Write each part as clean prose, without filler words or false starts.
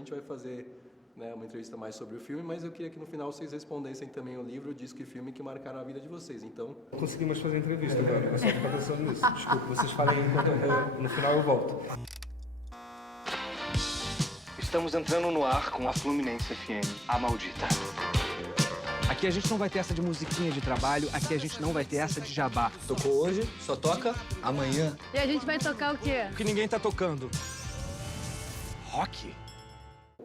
gente vai fazer, né, uma entrevista mais sobre o filme, mas eu queria que no final vocês respondessem também o livro, disco e filme que marcaram a vida de vocês. Então, não consegui mais fazer entrevista agora, eu só ficar pensando nisso. Desculpa, vocês falem enquanto no final eu volto. Estamos entrando no ar com a Fluminense FM, a maldita. Aqui a gente não vai ter essa de musiquinha de trabalho, aqui a gente não vai ter essa de jabá. Tocou hoje, só toca amanhã. E a gente vai tocar o quê? O que ninguém tá tocando. Rock?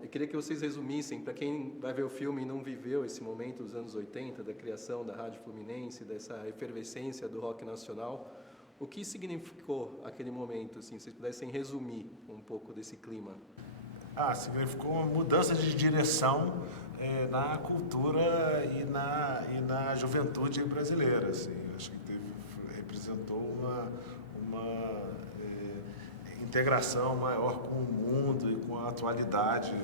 eu queria que vocês resumissem, para quem vai ver o filme e não viveu esse momento dos anos 80, da criação da Rádio Fluminense, dessa efervescência do rock nacional, o que significou aquele momento, assim, se vocês pudessem resumir um pouco desse clima? Significou uma mudança de direção na cultura e na juventude brasileira. Assim. Acho que representou uma integração maior com o mundo e com a atualidade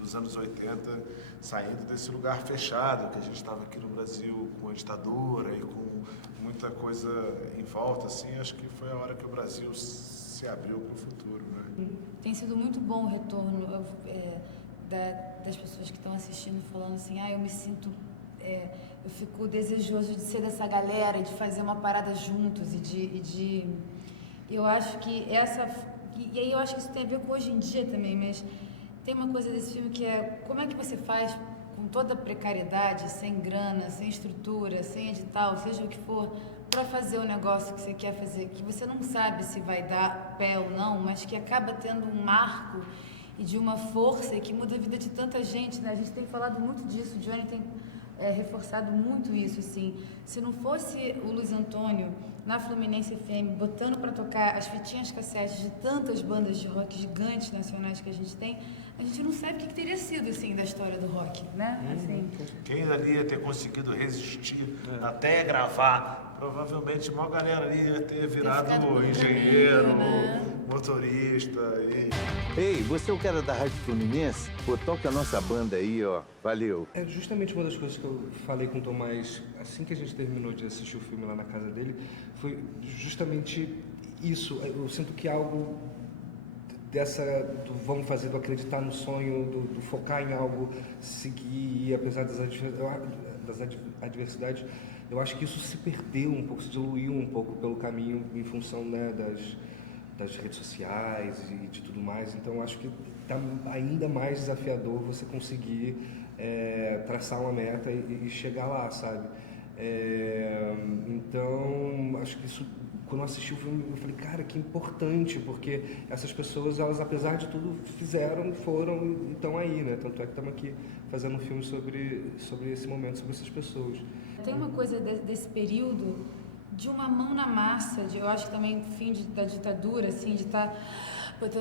dos anos 80, saindo desse lugar fechado que a gente estava aqui no Brasil, com a ditadura e com muita coisa em volta. Assim, acho que foi a hora que o Brasil se abriu para o futuro. Né? Tem sido muito bom o retorno das pessoas que estão assistindo, falando assim, eu me sinto, eu fico desejoso de ser dessa galera, de fazer uma parada juntos eu acho que e aí eu acho que isso tem a ver com hoje em dia também, mas tem uma coisa desse filme que é como é que você faz com toda a precariedade, sem grana, sem estrutura, sem edital, seja o que for, para fazer o negócio que você quer fazer, que você não sabe se vai dar pé ou não, mas que acaba tendo um marco e de uma força e que muda a vida de tanta gente, né? A gente tem falado muito disso, o Johnny tem reforçado muito isso, assim. Se não fosse o Luiz Antônio na Fluminense FM botando para tocar as fitinhas cassetes de tantas bandas de rock gigantes nacionais que a gente não sabe o que teria sido, assim, da história do rock, né? Assim. Quem ali ia ter conseguido resistir até gravar, provavelmente a maior galera ali ia ter virado engenheiro, motorista Ei, você é o cara da Rádio Fluminense? Pô, toca a nossa banda aí, ó. Valeu. É justamente uma das coisas que eu falei com o Tomás assim que a gente terminou de assistir o filme lá na casa dele, foi justamente isso. Eu sinto que algo do vamos fazer, do acreditar no sonho, do focar em algo, seguir, e apesar das adversidades, eu acho que isso se perdeu um pouco, se diluiu um pouco pelo caminho em função, né, das redes sociais e de tudo mais. Então acho que está ainda mais desafiador você conseguir traçar uma meta e chegar lá, sabe? Então acho que isso, quando eu assisti o filme, eu falei, cara, que importante, porque essas pessoas, elas apesar de tudo foram e estão aí, né? Tanto é que estamos aqui fazendo um filme sobre esse momento, sobre essas pessoas. Tem uma coisa desse período de uma mão na massa, eu acho que também fim da ditadura, assim, de estar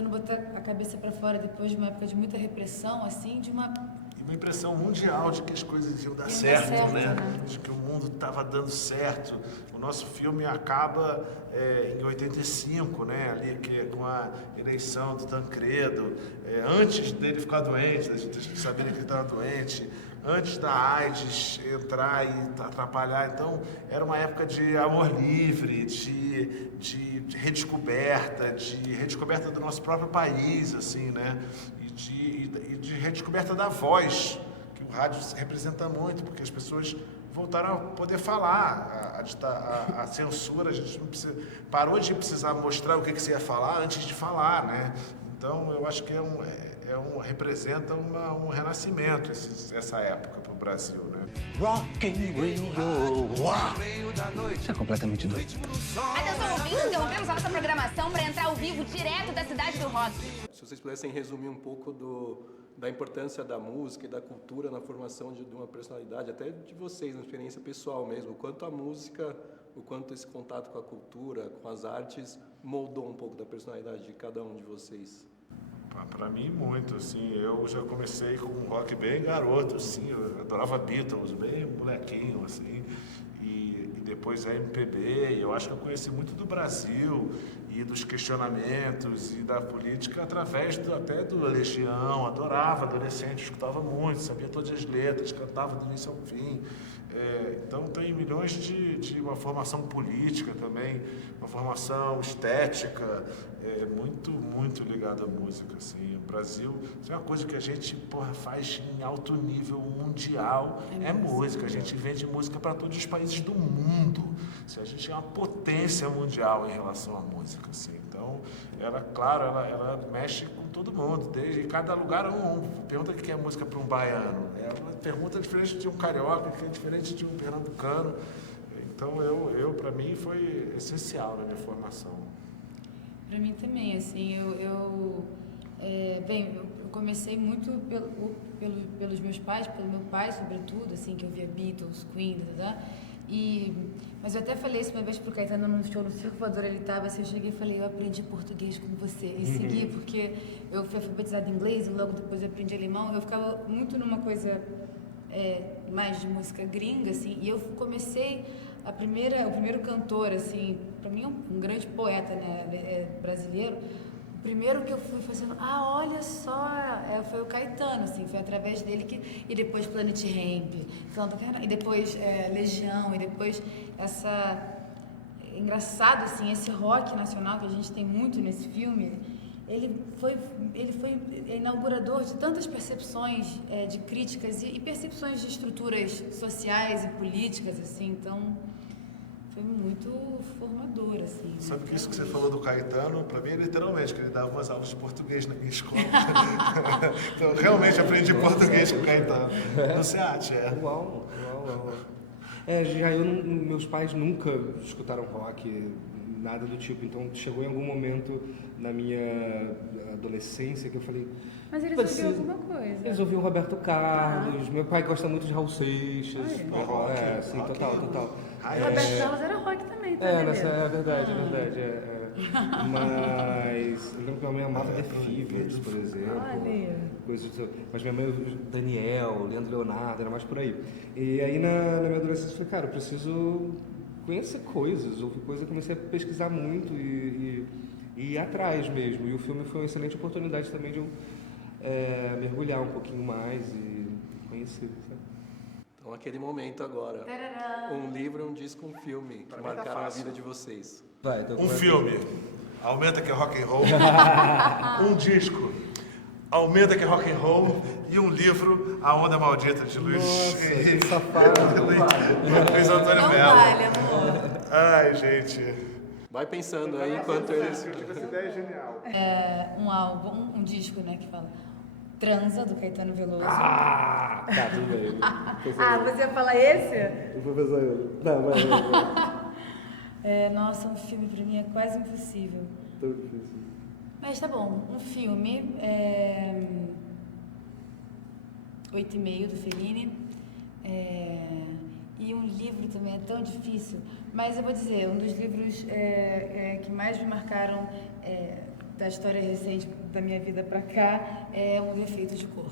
botar a cabeça para fora depois de uma época de muita repressão, assim, de uma impressão mundial de que as coisas iam dar certo, né? De que o mundo estava dando certo. O nosso filme acaba em 85, né? Ali com a eleição do Tancredo, antes dele ficar doente, a gente sabia que ele estava doente, antes da AIDS entrar e atrapalhar. Então, era uma época de amor livre, de redescoberta do nosso próprio país, assim, né? E de redescoberta da voz, que o rádio representa muito, porque as pessoas voltaram a poder falar. A censura, a gente não parou de precisar mostrar o que você ia falar antes de falar, né? Então, eu acho que representa um renascimento essa época para o Brasil, né? Rock and roll. Isso é completamente doido. Atenção, ouvintes, interrompemos a nossa programação para entrar ao vivo direto da cidade do rock. Se vocês pudessem resumir um pouco da importância da música e da cultura na formação de uma personalidade, até de vocês, na experiência pessoal mesmo, o quanto a música, o quanto esse contato com a cultura, com as artes, moldou um pouco da personalidade de cada um de vocês. Para mim, muito, assim, eu já comecei com um rock bem garoto, assim, eu adorava Beatles, bem molequinho, assim, e depois a MPB, e eu acho que eu conheci muito do Brasil, e dos questionamentos e da política através até do Legião. Adorava, adolescente, escutava muito, sabia todas as letras, cantava do início ao fim. Então tem milhões de uma formação política também, uma formação estética, muito ligada à música, assim. O Brasil, é uma coisa que a gente faz em alto nível mundial, é música. A gente vende música para todos os países do mundo. Assim, a gente é uma potência mundial em relação à música, assim. Então, ela mexe com todo mundo, desde cada lugar pergunta o que é música para um baiano. Ela pergunta diferente de um carioca, que é diferente de um pernambucano. Então, para mim, foi essencial na minha formação. Para mim também, assim, eu comecei muito pelos meus pais, pelo meu pai, sobretudo, assim, que eu via Beatles, Queen, mas eu até falei isso uma vez pro Caetano num show no Circo Voador, ele tava assim, eu cheguei e falei, eu aprendi português com você, e segui, porque eu fui alfabetizada em inglês, e logo depois eu aprendi alemão, eu ficava muito numa coisa mais de música gringa, assim, e eu comecei, o primeiro cantor, assim, para mim um grande poeta, né, brasileiro, o primeiro que eu fui fazendo, olha só, foi o Caetano, assim, foi através dele e depois Planet Hemp, e depois Legião, e depois engraçado, assim, esse rock nacional que a gente tem muito nesse filme, ele foi inaugurador de tantas percepções de críticas e percepções de estruturas sociais e políticas, assim, então foi muito formador, assim. Sabe que isso que você falou do Caetano, para mim é literalmente, que ele dava umas aulas de português na minha escola. Então, eu realmente aprendi português com o Caetano. No SEAT, Uau. Meus pais nunca escutaram rock, nada do tipo. Então, chegou em algum momento na minha adolescência que eu falei... Mas eles ouviram alguma coisa? Eles ouviam Roberto Carlos, meu pai gosta muito de Raul Seixas. Sim, total. Roberto Carlos era rock também, tá? É verdade. Mas eu lembro que minha mãe amava The Fevers, por exemplo. Mas minha mãe, Daniel, Leandro Leonardo, era mais por aí. E aí na minha adolescência eu falei, cara, eu preciso conhecer coisas, ouvir coisas, eu comecei a pesquisar muito e ir atrás mesmo. E o filme foi uma excelente oportunidade também de eu mergulhar um pouquinho mais e conhecer, sabe? Então, aquele momento agora. Um livro, um disco, um filme que marcaram a vida de vocês. Um filme, Aumenta que é Rock and Roll. Um disco, Aumenta que é Rock and Roll. E um livro, A Onda Maldita, de Luiz Henrique. Luiz Antônio Mello. Vale, amor. Ai, gente. Vai pensando aí enquanto eles... Essa ideia é genial. Um álbum, um disco, né, que fala Transa, do Caetano Veloso. Tá, tudo bem. Você ia falar esse? Eu vou pensar eu. Não, mas... Nossa, um filme pra mim é quase impossível. Tão difícil. Mas tá bom, um filme, 8,5 do Fellini, e um livro também é tão difícil, mas eu vou dizer, um dos livros que mais me marcaram da história recente da minha vida pra cá é Um Efeito de Cor.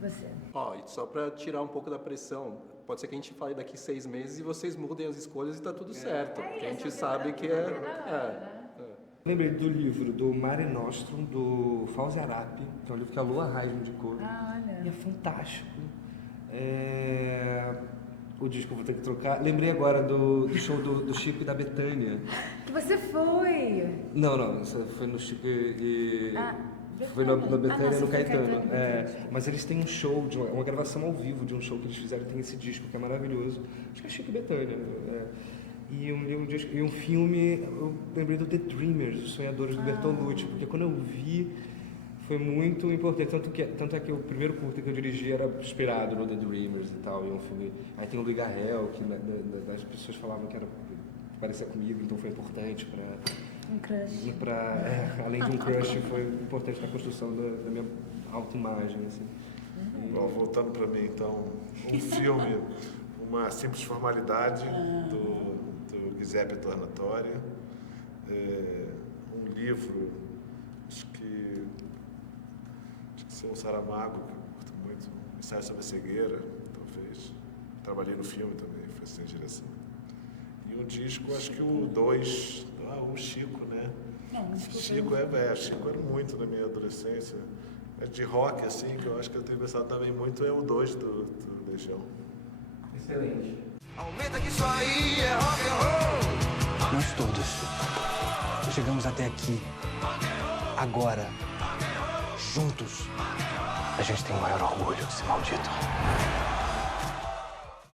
Você? E só para tirar um pouco da pressão, pode ser que a gente fale daqui 6 meses e vocês mudem as escolhas e tá tudo certo, porque a gente sabe que Lembrei do livro do Mare Nostrum, do Fauzi Arap, que é um livro que a Lua Reis me indicou. Olha. E é fantástico. O disco eu vou ter que trocar. Lembrei agora do show do Chico e da Bethânia. Que você foi! Não, isso foi no Chico e... Foi na Bethânia e no Caetano. Mas eles têm um show, uma gravação ao vivo de um show que eles fizeram, tem esse disco que é maravilhoso. Acho que é Chico e Bethânia. E um filme, eu lembrei do The Dreamers, Os Sonhadores, do Bertolucci, porque quando eu vi, foi muito importante. Tanto é que o primeiro curta que eu dirigi era inspirado no The Dreamers e tal. E é um filme. Aí tem o Louis Garrel, que as pessoas falavam que parecia comigo, então foi importante para. Um crush. Além de um crush, foi importante na construção da minha autoimagem. Assim. Bom, voltando para mim, então, um filme, Uma Simples Formalidade, do Giuseppe Tornatore, um livro, acho que São Saramago, que eu curto muito, Ensaio sobre a Cegueira, talvez, trabalhei no filme também, foi sem direção. E um disco, acho que o 2, o Chico, né? Não, desculpa. Chico era muito na minha adolescência. De rock, assim, que eu acho que eu tenho pensado também muito é o 2 do Legião. Excelente. Aumenta que isso aí é rock and roll. Nós todos chegamos até aqui. Agora, juntos, a gente tem o maior orgulho de ser maldito.